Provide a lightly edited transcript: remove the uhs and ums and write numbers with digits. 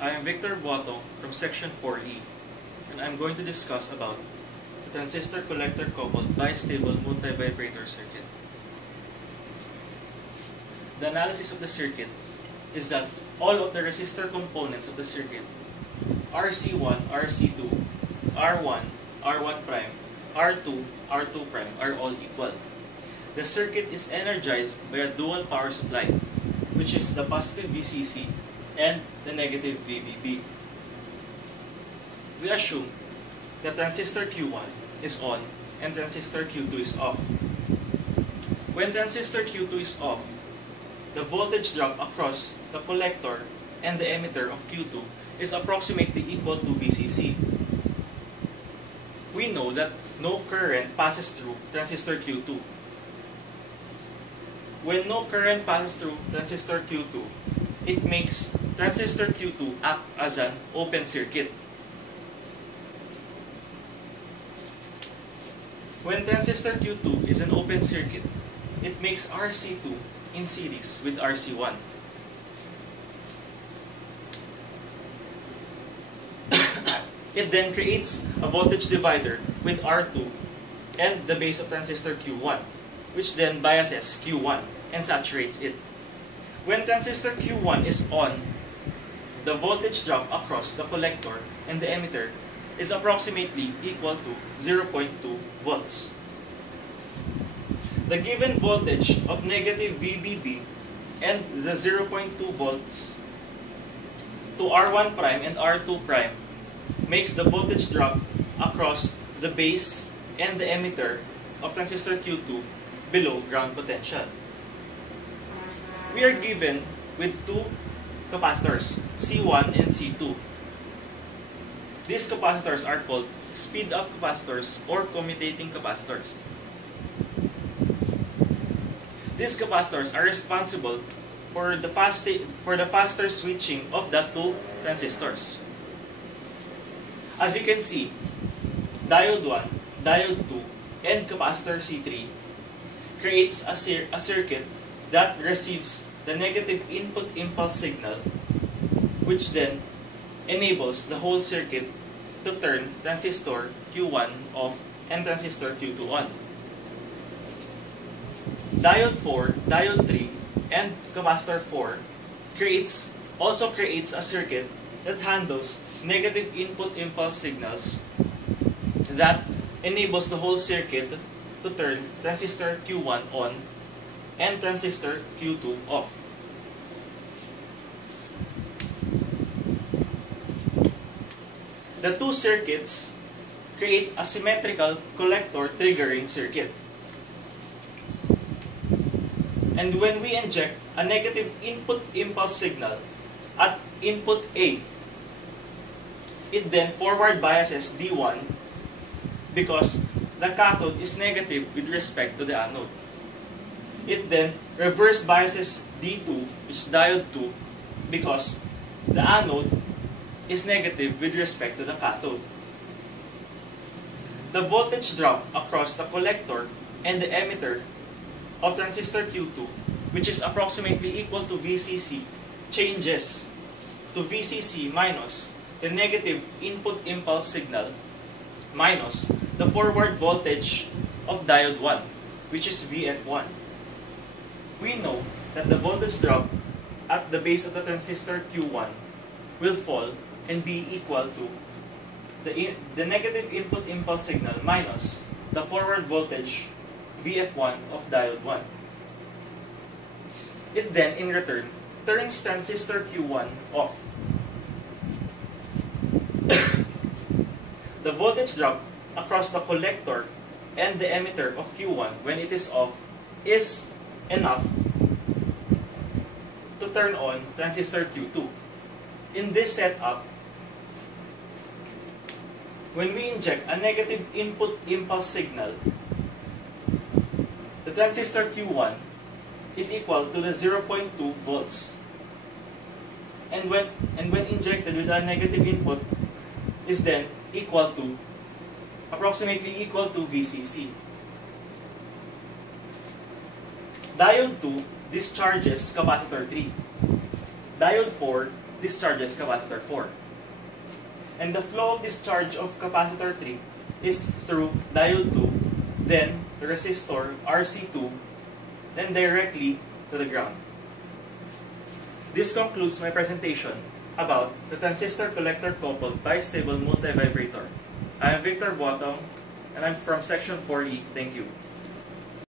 I am Victor Buathong from Section 4E, and I'm going to discuss about the transistor collector coupled bistable multivibrator circuit. The analysis of the circuit is that all of the resistor components of the circuit, RC1, RC2, R1, R1 prime, R2, R2 prime are all equal. The circuit is energized by a dual power supply, which is the positive VCC and the negative VBB. We assume that transistor Q1 is on and transistor Q2 is off. When transistor Q2 is off, the voltage drop across the collector and the emitter of Q2 is approximately equal to VCC. We know that no current passes through transistor Q2. When no current passes through transistor Q2, it makes transistor Q2 act as an open circuit. When transistor Q2 is an open circuit, it makes RC2 in series with RC1. It then creates a voltage divider with R2 and the base of transistor Q1, which then biases Q1 and saturates it. When transistor Q1 is on, the voltage drop across the collector and the emitter is approximately equal to 0.2 volts. The given voltage of negative VBB and the 0.2 volts to R1 prime and R2 prime makes the voltage drop across the base and the emitter of transistor Q2 below ground potential. We are given with two capacitors, C1 and C2. These capacitors are called speed-up capacitors or commutating capacitors. These capacitors are responsible for the faster switching of the two transistors. As you can see, diode 1, diode 2, and capacitor C3 creates a circuit that receives the negative input impulse signal, which then enables the whole circuit to turn transistor Q1 off and transistor Q2 on. Diode 4, diode 3, and capacitor 4 also creates a circuit that handles negative input impulse signals that enables the whole circuit to turn transistor Q1 on and transistor Q2 off. The two circuits create a symmetrical collector triggering circuit. And when we inject a negative input impulse signal at input A, it then forward biases D1 because the cathode is negative with respect to the anode. It then reverse biases D2, which is diode 2, because the anode is negative with respect to the cathode. The voltage drop across the collector and the emitter of transistor Q2, which is approximately equal to VCC, changes to VCC minus the negative input impulse signal minus the forward voltage of diode 1, which is VF1. We know that the voltage drop at the base of the transistor Q1 will fall and be equal to the negative input impulse signal minus the forward voltage VF1 of diode 1. It then, in return, turns transistor Q1 off. The voltage drop across the collector and the emitter of Q1 when it is off is enough to turn on transistor Q2. In this setup, when we inject a negative input impulse signal, the transistor Q1 is equal to the 0.2 volts. And when injected with a negative input, is then approximately equal to VCC. Diode 2 discharges capacitor 3. Diode 4 discharges capacitor 4. And the flow of discharge of capacitor 3 is through diode 2, then the resistor RC2, then directly to the ground. This concludes my presentation about the transistor collector coupled bistable multivibrator. I am Victor Buathong, and I'm from Section 4E. Thank you.